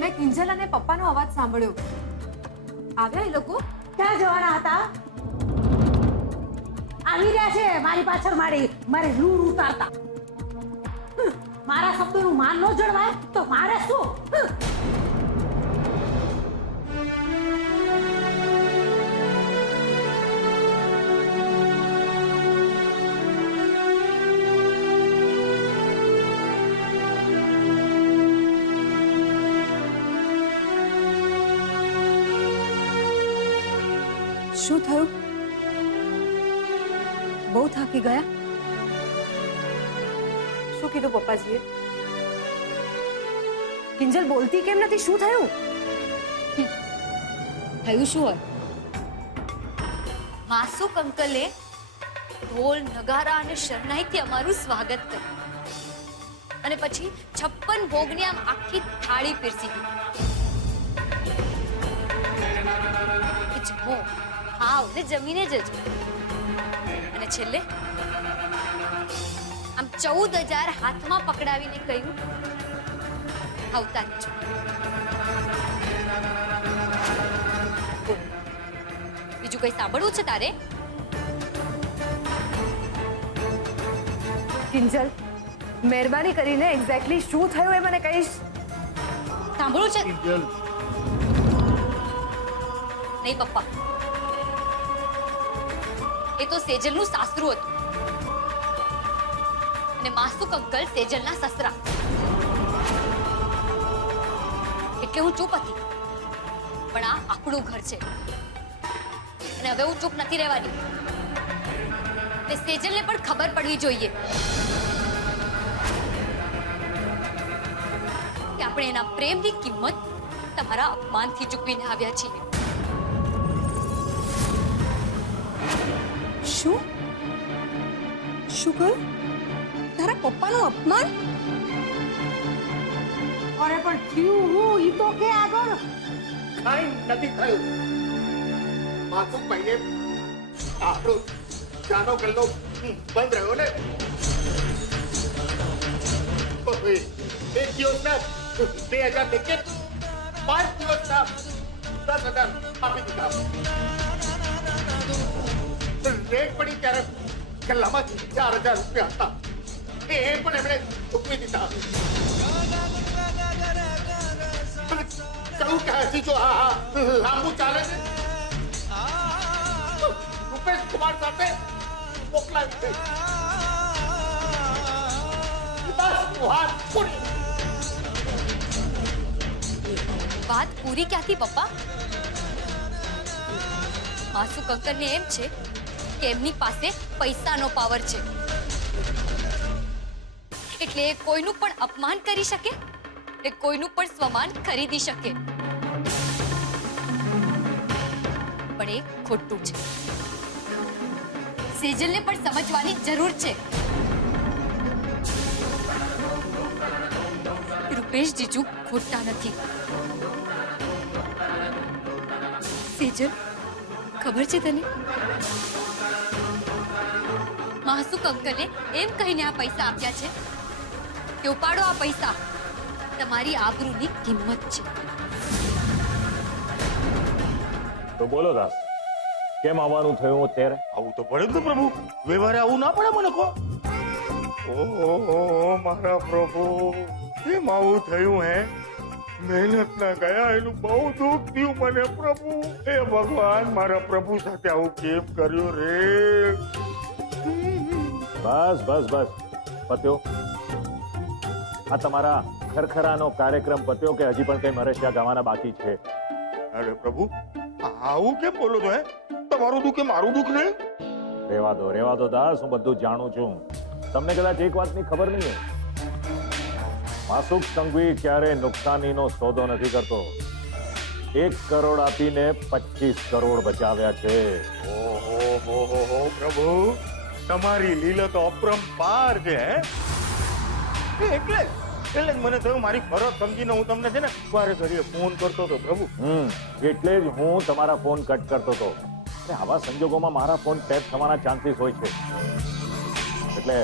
મેં કિંજલ અને પપ્પાનો અવાજ સાંભળ્યો. આવ્યા એ લોકો? ક્યાં જવાના હતા? આવી રહ્યા છે મારી પાછળ મારે લૂર ઉતારતા. મારા શબ્દોનું માન ન જળવાય તો મારે શું? શું થયું? બહુ થાકી ગયા? શું કીધું પપ્પાજીએ? કિંજલ બોલતી કેમ નથી? શું થયું? થયું શું હોય? માસુક અંકલે ઢોલ નગારા અને શરણાઈથી અમારું સ્વાગત કર્યું અને પછી 56 ભોગની આમ આખી થાળી પીરસી દીધી. જમો, ખાઓ ને જમીને જજો. અને છેલ્લે આમ 14,000 હાથમાં પકડાવીને કહ્યું, આવતા રહેજો. બીજું કઈ સાંભળવું છે તારે? કિંજલ, મહેરબાની કરીને એક્ઝેક્ટલી શું થયું એ મને કહીશ? સાંભળવું છે? કિંજલ, નહીં પપ્પા, એ તો સેજલનું સાસરું હતું અને માસુક અંકલ સેજલના સસરા. એટલે હું ચૂપ હતી, પણ આ આપણું ઘર છે અને હવે હું ચૂપ નથી રહેવાની. ને સેજલને પણ ખબર પડવી જોઈએ કે આપણે એના પ્રેમની કિંમત તમારા અપમાનથી ચૂકવીને આવ્યા છીએ. શું શું કહ્યું? તારા પપ્પાનું અપમાન? અરે પણ થયું હું ઈ તો કે આગળ. કાંઈ નથી થયું. માસુકભાઈએ આપણો ચાનો ગલ્લો બંધ રહ્યો ને. એક દિવસના 2,000 લેકે 5 દિવસના 10,000 આપી દીધા. રેટ પડી ત્યારે ગલ્લામાં 4,000 રૂપિયા હતા. એ પણ એમણે ચૂકવી દીધા. કહું કે હજી જો આ લાંબુ ચાલે છે રૂપેશ કુમાર સાથે મોકલાવી દે. બસ વાત પૂરી. વાત પૂરી ક્યાંથી પપ્પા? માસુક અંકલને એમ છે કે એમની પાસે પૈસાનો પાવર છે, એટલે એ કોઈનું પણ અપમાન કરી શકે, એ કોઈનું પણ સ્વમાન ખરીદી શકે. પણ એ ખોટું છે. સેજલને પણ સમજવાની જરૂર છે. રૂપેશ જીજુ ખોટા નથી. સેજલ, ખબર છે તને, માસુક અંકલે એમ કહીને આ પૈસા આપ્યા છે કે ઉપાડો આ પૈસા, તમારી આબરૂની કિંમત છે. તો બોલો દાસ, કેમ આવવાનું થયું અત્યારે? આવું તો પડે ને પ્રભુ, વ્યવહારે આવું ના પડે મને કહો. ઓહો મારા પ્રભુ, કેમ આવું થયું? હે મહેનત ના ગયા એનું બહુ દુઃખ થયું મને પ્રભુ. હે ભગવાન, મારા પ્રભુ સાથે આવું કેમ કર્યું રે? બસ બસ બસ, પત્યો. આ તમારા ખરખરાનો કાર્યક્રમ પત્યો કે હજી પણ કઈ મરેશિયા ગાવાના બાકી છે? અરે પ્રભુ, આવું કેમ બોલો છો? હે તમારું દુઃખ કે મારું દુઃખ નહીં? રેવા દો દાસ, હું બધું જાણું છું. તમને કદાચ એક વાતની ખબર નહીં હોય, માસુક સંઘવી ક્યારે નુકસાનીનો સોદો નથી કરતો. 1 કરોડ આપીને 25 કરોડ બચાવ્યા છે. ઓહો પ્રભુ, તમારી લીલા તો અપરંપાર છે. એટલે જ મને થયું મારી ફરજ સમજીને હું તમને છે ને વારે ઘડીએ ફોન કરતો હતો પ્રભુ. એટલે જ હું તમારા ફોન કટ કરતો હતો. આવા સંજોગોમાં મારા ફોન ટેપ થવાના ચાન્સીસ હોય છે. એટલે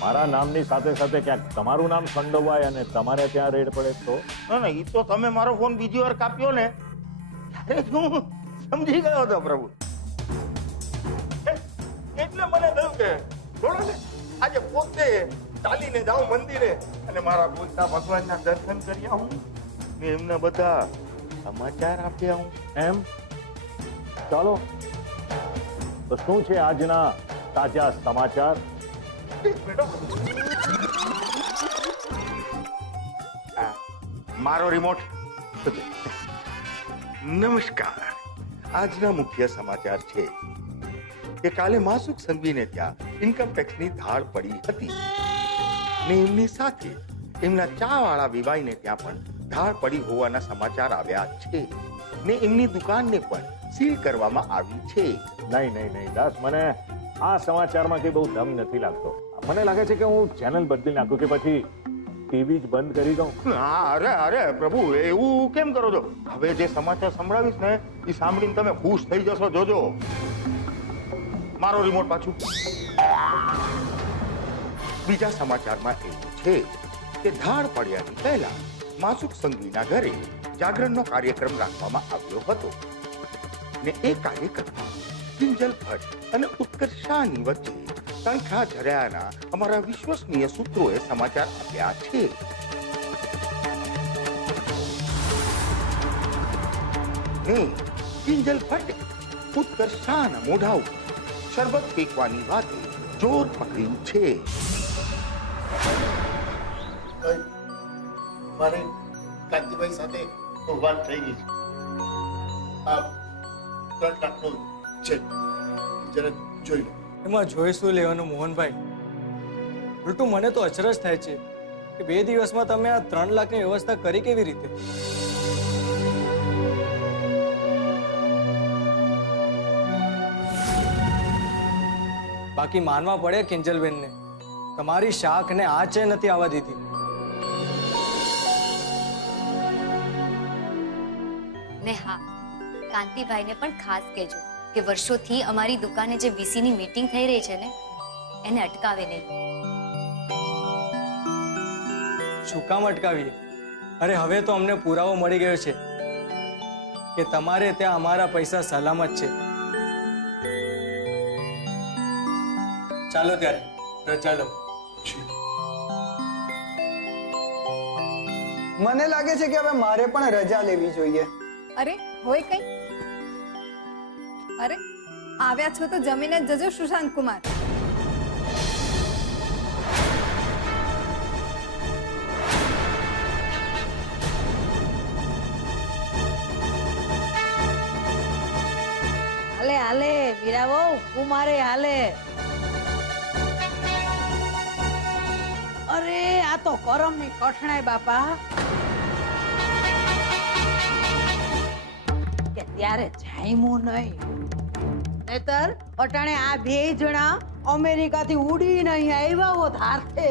મારા નામની સાથે સાથે ક્યાંક તમારું નામ સંડોવાય અને તમારે ત્યાં રેડ પડે તો? ના એ તો તમે મારો ફોન બીજી વાર કાપ્યો ને ત્યારે હું સમજી ગયો હતો પ્રભુ. એટલે મને થયું કે થોડો ને આજે પોતે ચાલીને જાઉં મંદિરે અને મારા બોલતા ભગવાનના દર્શન કરી આવું ને એમને બધા સમાચાર આપી આવું. એમ? ચાલો તો શું છે આજના તાજા સમાચાર? મારો રિમોટ. નમસ્કાર. આજના મુખ્ય સમાચાર છે કે કાલે માસુક સંઘવીને ત્યાં ઇન્કમ ટેક્સની ધાડ પડી હતી ને એમની સાથે એમના ચાવાળા વિવાઈને ત્યાં પણ ધાડ પડી હોવાના સમાચાર આવ્યા છે ને એમની દુકાનને પણ સીલ કરવામાં આવી છે. નહીં દાસ, મને આ સમાચારમાં કઈ બહુ દમ નથી લાગતો. મને લાગે છે કે હું ચેનલ બદલી નાખું કે પછી ટીવી જ બંધ કરી દઉં. હા, અરે પ્રભુ, એવું કેમ કરો છો? હવે જે સમાચાર સંભળાવીશ ને એ સાંભળીને તમે ખુશ થઈ જશો. જોજો. મારો રિમોટ પાછું. બીજા સમાચારમાં એવું છે કે ધાડ પડ્યાની પહેલા માસુક સંઘવીના ઘરે જાગરણનો કાર્યક્રમ રાખવામાં આવ્યો હતો ને એ કાર્યક્રમમાં કિંજલ ભટ્ટ અને ઉત્કર્ષ શાહની વચ્ચે તણખા ઝર્યાના અમારા વિશ્વસનીય સૂત્રોએ સમાચાર આપ્યા છે. કિંજલ ભટ્ટે ઉત્કર્ષ શાહના મોઢા ઉપર શરબત ફેંકવાની વાતે જોર પકડ્યું છે. મારે કાંતિભાઈ સાથે વાત થઈ ગઈ છે. આ 3 લાખનો ચેક જરા જોઈ લો. એમાં જોઈ શું લેવાનું મોહનભાઈ? ઉલટું મને તો અચરજ થાય છે કે 2 દિવસમાં તમે આ 3 લાખની વ્યવસ્થા કરી કેવી રીતે? બાકી માનવા પડે કિંજલબેનને, તમારી શાખને આંચે નથી આવવા દીધી. ને હા, કાંતિભાઈને પણ ખાસ કહેજો કે વર્ષોથી અમારી દુકાને જે વીસીની મીટિંગ થઈ રહી છે ને એને અટકાવે નહીં. શું કામ અટકાવીએ? અરે હવે તો અમને પુરાવો મળી ગયો છે કે તમારે ત્યાં અમારા પૈસા સલામત છે. ચાલો ત્યારે રજા લો. મને લાગે છે કે હવે મારે પણ રજા લેવી જોઈએ. અરે હોય કઈ? અરે આવ્યા છો તો જમીને જ જજો સુશાંત કુમાર. હાલે હાલે વીરાવો, કુમારે હાલે. અરે આ તો કરમની કઠણાઈ બાપા. કે ત્યારે જામ્યું નહીં, નહીતર અટાણે આ 2 જણા અમેરિકાથી ઉડીને અહીંયા આવ્યા હોત હાથે.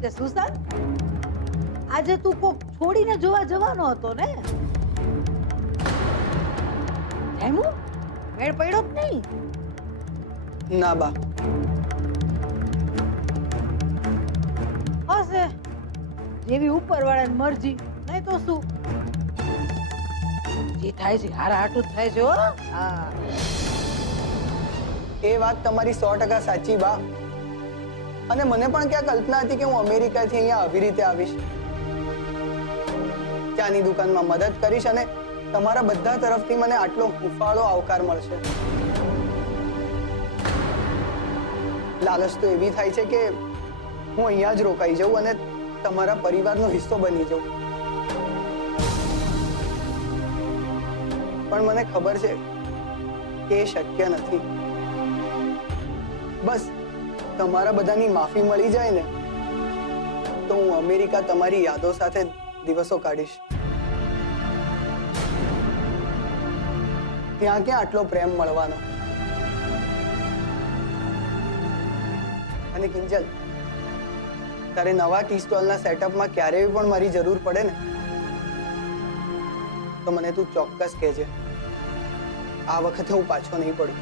તે સુશાંત, આજે તું કોક છોડીને જોવા જવાનો હતો ને? જામ્યું? મેળ પડ્યો જ નહીં? ના બા, હશે જેવી ઉપરવાળાની મરજી, નહીં તો શું? જે થાય છે હારા હાટું જ થાય છે. હો હા, એ વાત તમારી 100% સાચી બા. અને મને પણ ક્યાં કલ્પના હતી કે હું અમેરિકાથી અહીંયા આવી રીતે આવીશ, ચાની દુકાનમાં મદદ કરીશ અને તમારા બધા તરફથી મને આટલો હુંફાળો આવકાર મળશે. લાલચ તો એવી થાય છે કે હું અહીંયા જ રોકાઈ જાઉં અને તમારા પરિવારનો હિસ્સો બની જાઉં. પણ મને ખબર છે કે એ શક્ય નથી. બસ તમારા બધાની માફી મળી જાય ને તો હું અમેરિકા તમારી યાદો સાથે દિવસો કાઢીશ. ત્યાં ક્યાં આટલો પ્રેમ મળવાનો. અને કિંજલ, તારે નવા ટી સ્ટોલના સેટઅપમાં ક્યારેય પણ મારી જરૂર પડે ને તો મને તું ચોક્કસ કહેજે. આ વખતે હું પાછો નહીં પડું.